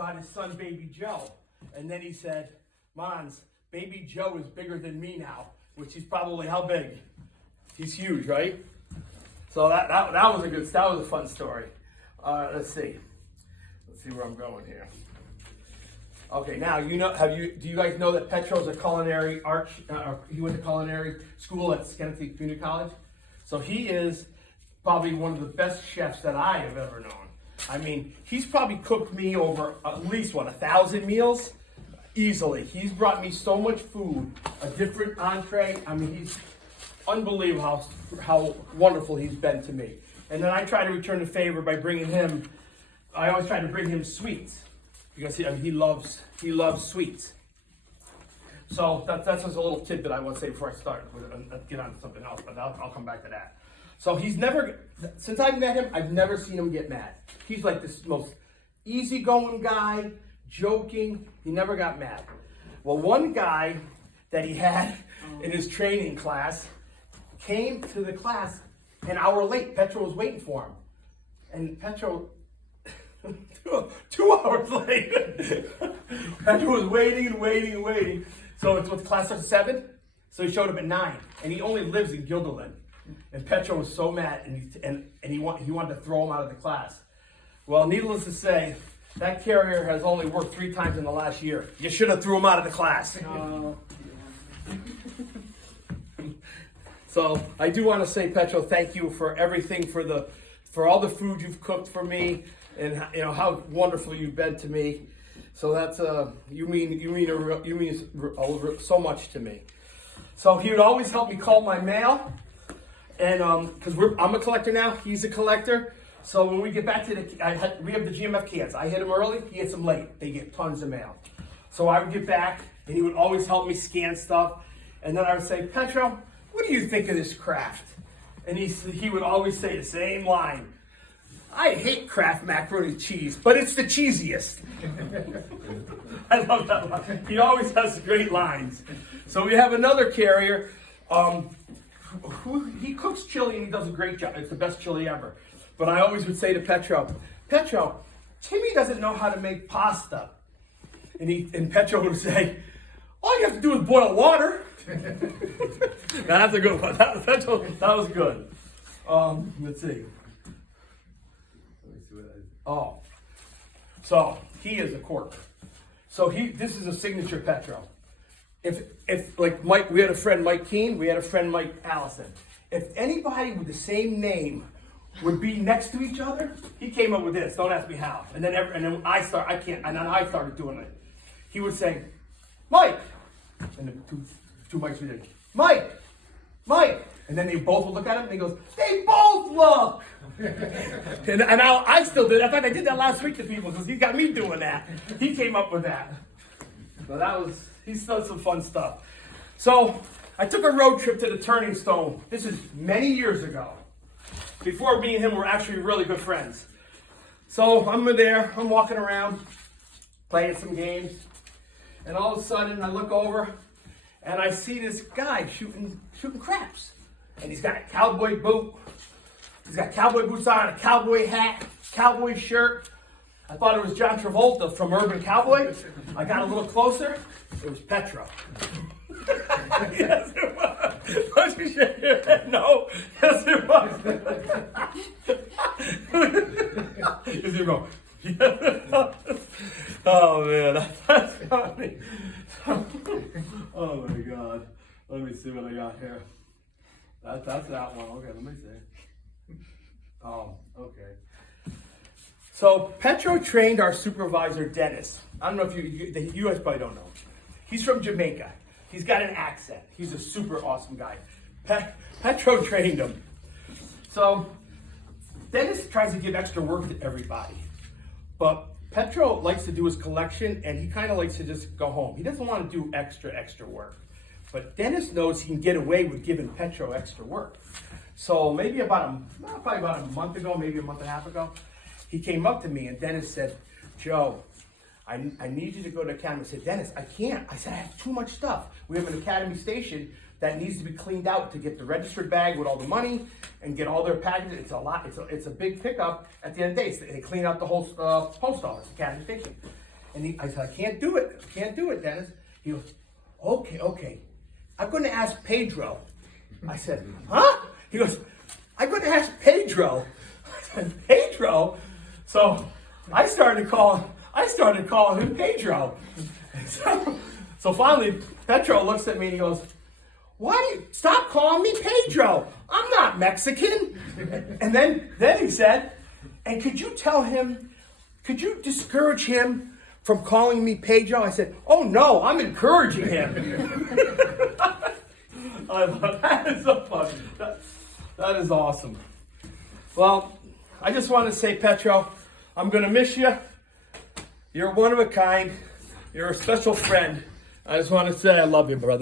about his son, Baby Joe. And then he said, Mons, Baby Joe is bigger than me now, which is probably how big? He's huge, right? So that was a fun story. Let's see where I'm going here. Okay, now do you guys know that Petro's a culinary he went to culinary school at Schenectady Community College? So he is probably one of the best chefs that I have ever known. I mean, he's probably cooked me over at least 1,000 meals easily. He's brought me so much food, a different entree. I mean, he's unbelievable how wonderful he's been to me. And then I try to return the favor by bringing him. I always try to bring him sweets because he loves sweets. So that's just a little tidbit I want to say before I start. Get on to something else, but I'll come back to that. So since I've met him, I've never seen him get mad. He's like this most easygoing guy, joking. He never got mad. Well, one guy that he had in his training class came to the class an hour late. Petro was waiting for him. And Petro, 2 hours late. Petro was waiting. So it's with class of 7. So he showed up at 9. And he only lives in Guilderland. And Petro was so mad, and he wanted to throw him out of the class. Well, needless to say, that carrier has only worked 3 times in the last year. You should have threw him out of the class. So I do want to say, Petro, thank you for everything, for all the food you've cooked for me, and how wonderful you've been to me. So that's you mean so much to me. So he would always help me call my mail. And because I'm a collector now, he's a collector. So when we get back to we have the GMF cans. I hit them early, he hits them late. They get tons of mail. So I would get back, and he would always help me scan stuff. And then I would say, Petro, what do you think of this Kraft? And he would always say the same line. I hate Kraft macaroni cheese, but it's the cheesiest. I love that line. He always has great lines. So we have another carrier. He cooks chili and he does a great job. It's the best chili ever. But I always would say to Petro, Timmy doesn't know how to make pasta. And Petro would say, all you have to do is boil water. That's a good one. That was good. Let's see. Oh, so he is a corker. So this is a signature Petro. If like Mike, we had a friend Mike Keene, we had a friend Mike Allison. If anybody with the same name would be next to each other, he came up with this. Don't ask me how. And then I started doing it. He would say, Mike, and the two Mikes would say, Mike, and then they both would look at him and he goes, they both look. and I still did. In fact, I did that last week to people because he got me doing that. He came up with that. So he's done some fun stuff. So I took a road trip to the Turning Stone. This is many years ago. Before me and him were actually really good friends. So I'm there, I'm walking around, playing some games. And all of a sudden I look over and I see this guy shooting craps. And he's got a cowboy boot. He's got cowboy boots on, a cowboy hat, cowboy shirt. I thought it was John Travolta from Urban Cowboy. I got a little closer. It was Petro. Yes, it was. Don't you shake your head? No. Yes, it was. Yes, it was. Oh, man. That's funny. Oh, my God. Let me see what I got here. That's that one. Okay, let me see. Oh, okay. So Petro trained our supervisor, Dennis. I don't know if you guys probably don't know. He's from Jamaica. He's got an accent. He's a super awesome guy. Petro trained him. So Dennis tries to give extra work to everybody. But Petro likes to do his collection, and he kind of likes to just go home. He doesn't want to do extra work. But Dennis knows he can get away with giving Petro extra work. So maybe probably about a month ago, maybe a month and a half ago, he came up to me and Dennis said, Joe, I need you to go to Academy. I said, Dennis, I can't. I said, I have too much stuff. We have an Academy station that needs to be cleaned out to get the registered bag with all the money and get all their packages. It's a lot. It's a big pickup at the end of the day. So they clean out the whole post office, Academy station. And I said, I can't do it. I can't do it, Dennis. He goes, okay. I'm going to ask Pedro. I said, huh? He goes, I'm going to ask Pedro. I said, Pedro? So I started calling him Pedro. So finally, Pedro looks at me and he goes, why do you stop calling me Pedro? I'm not Mexican. And then he said, and could you discourage him from calling me Pedro? I said, oh no, I'm encouraging him. I thought, that is so funny. That is awesome. Well, I just want to say, Petro, I'm going to miss you. You're one of a kind. You're a special friend. I just want to say I love you, brother.